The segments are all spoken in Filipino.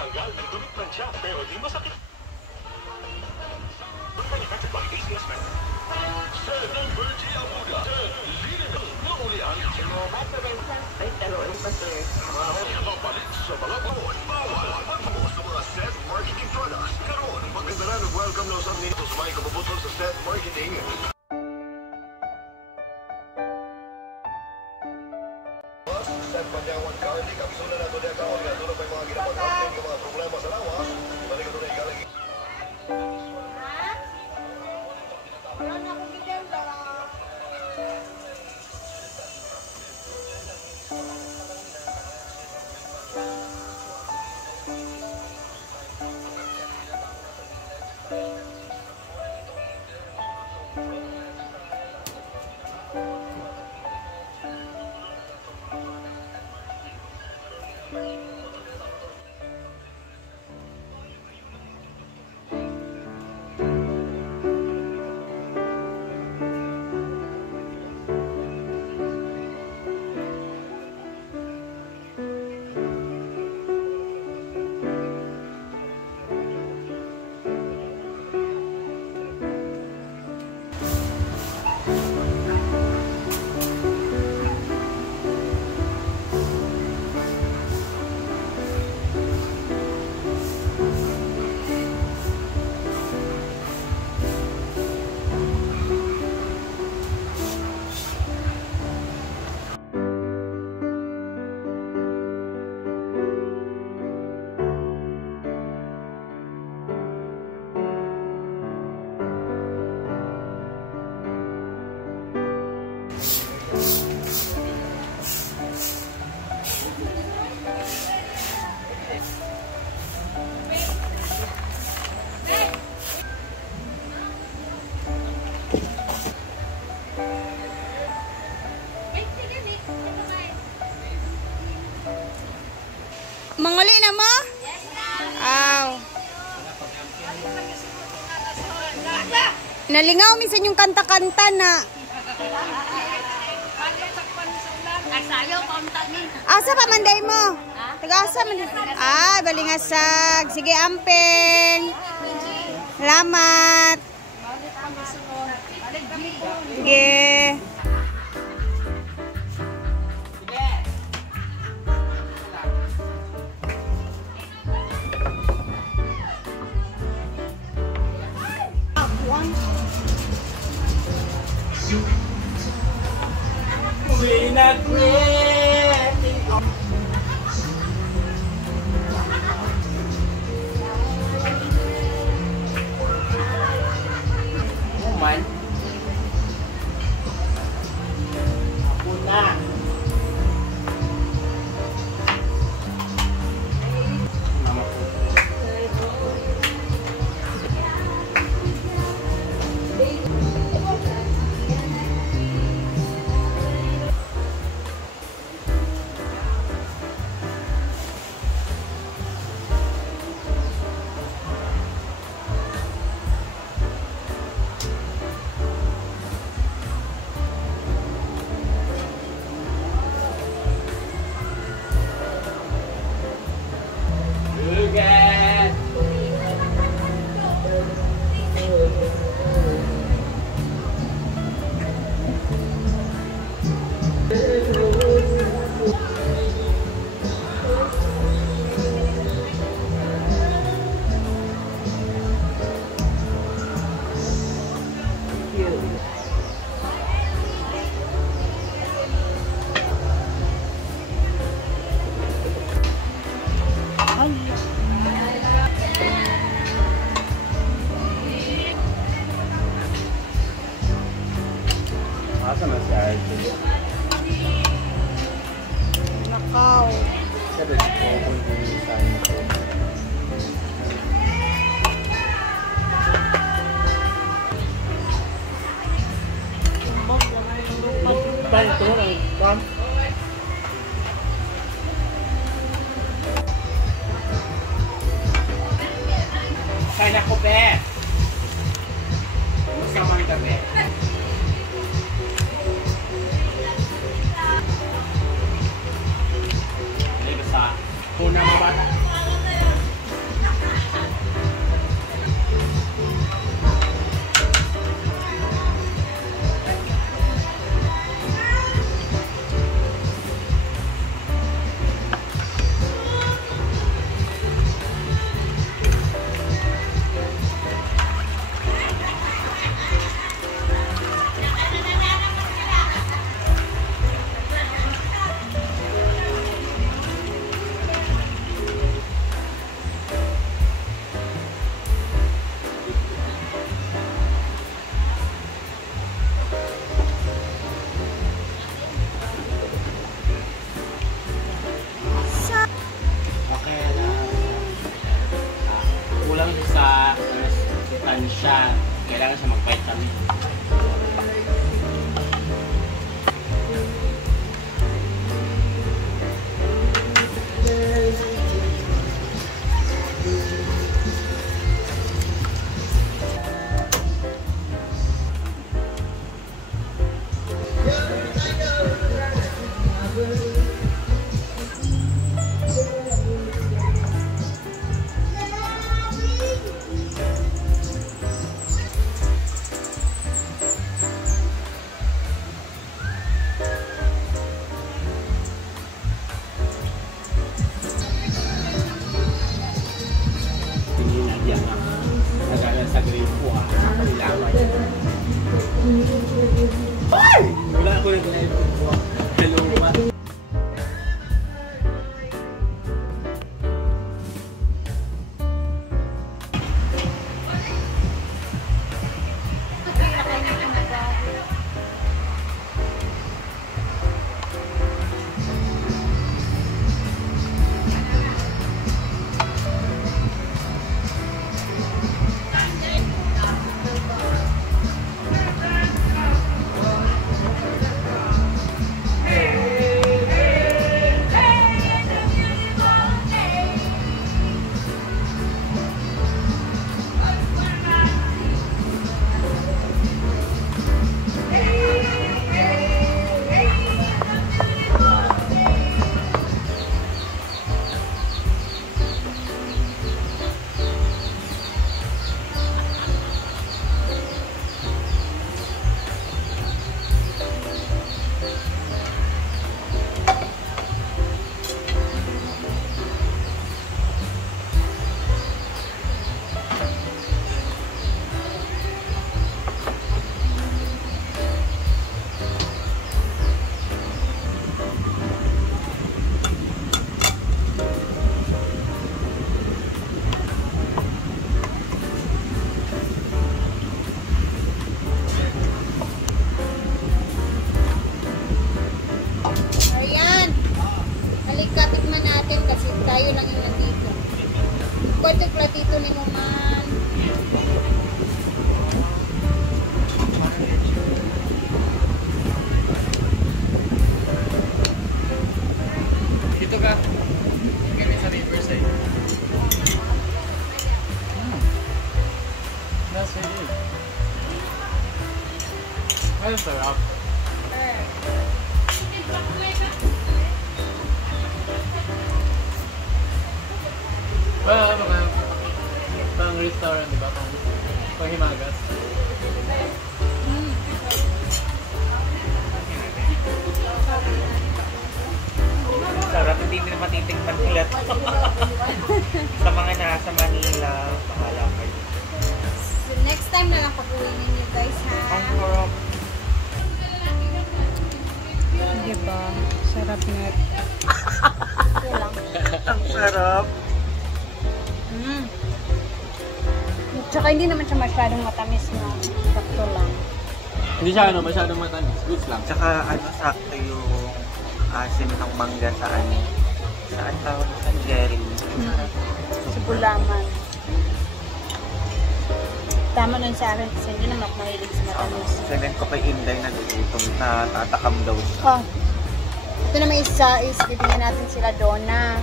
Tanggal ng dumi plancha, pero di masakit. Manufactured by ACS Med. Sir ng Virgie Abuda. Leader ng ulian. Pero sir. Kapalit sa mga bawon. Bawal. Pagbuo sa mga set marketing products. Karoon, magkandaran ng welcome na usap nito sa may kababutol sa set marketing. Set Panyawan Garlic. Ang suna na ito niya kaon. Ito na pa yung mga ginapag-update ng mga problema sa lawas. Balik ito na ikalig. Wala na akong bigyan para... Manguli na mo? Yes, ma'am. Aw. Nalingaw minsan yung kanta-kanta na. Asa pa manday mo? Taga-asa man. Ah, balingasag. Sige, amping. Salamat. Sige. We're not ready. Woman. Ako na. Mama ko. Asa na si Arjun? Nakaw. Sabi ko kung dinisan ko. Bye, ito lang. naman siya. Kailangan siya mag-vitamin. Sa grade 4 ay! Wala ako nag-live po. Hello, ma. Tayo lang yung nandito. Kwento platito ni mo man. Dito ka. Kami sa Riverside. Nasa yun. Ay, sarap. Pang restaurant, di ba? Pang himagas. Sarap, hindi nila matitikman nila to. Sa mga nasa Manila, bahala kayo. So, next time na lang pag-uwi ninyo guys ha. Ang sarap. Diba? Sarap na. Ang sarap. Tsaka hindi naman siya masyadong matamis na. Sakto lang. Hindi siya masyadong matamis. Good lang. Tsaka sakto yung asim ng mangga sa saan tawag sa jelly. Sa gulaman. Tama nun sa akin kasi hindi naman ako mahilig sa matamis. Sabihin ko kay Inday na gutom na tatakam daw siya. Oh. Ito naman isa is bibigyan natin sila Donna.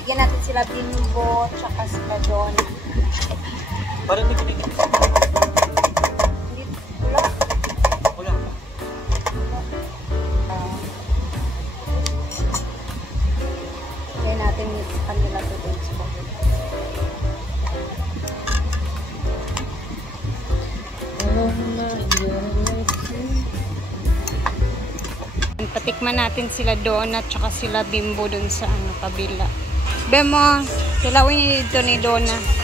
Bigyan natin sila Bimbo tsaka sila Donna. Parang hindi ko Hindi, wala. wala. Kaya natin sa kanila to din sa patikman natin sila Donna tsaka sila Bimbo dun sa kabila. Bemo, kilawin niyo dito ni Donna.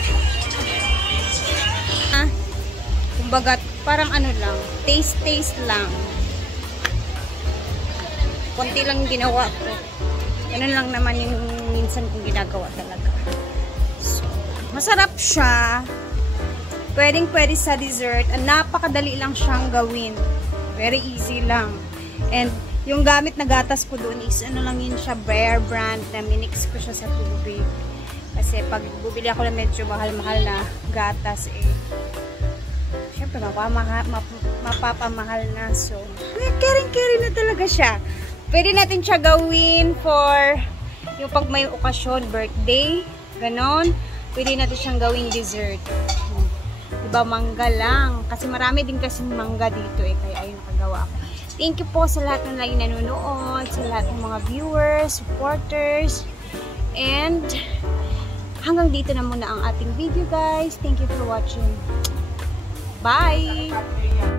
Kumbaga, parang lang, taste lang. Konti lang ginawa ko. Ganun lang naman yung minsan kong ginagawa talaga. So, masarap siya. Pwedeng-pwede sa dessert. Napakadali lang siyang gawin. Very easy lang. And yung gamit na gatas ko doon is lang yun siya, Bear brand na minix ko siya sa tubig. Kasi pag bubili ako na medyo mahal-mahal na gatas syempre, mapapamahal na. So, caring na talaga siya. Pwede natin siya gawin for yung pag may okasyon, birthday, ganon. Pwede natin siyang gawing dessert. Diba, mangga lang. Kasi marami din kasi mangga dito eh. Kaya ayun, nakagawa ako. Thank you po sa lahat ng lagi nanonood, sa lahat ng mga viewers, supporters. And hanggang dito na muna ang ating video, guys. Thank you for watching. Bye!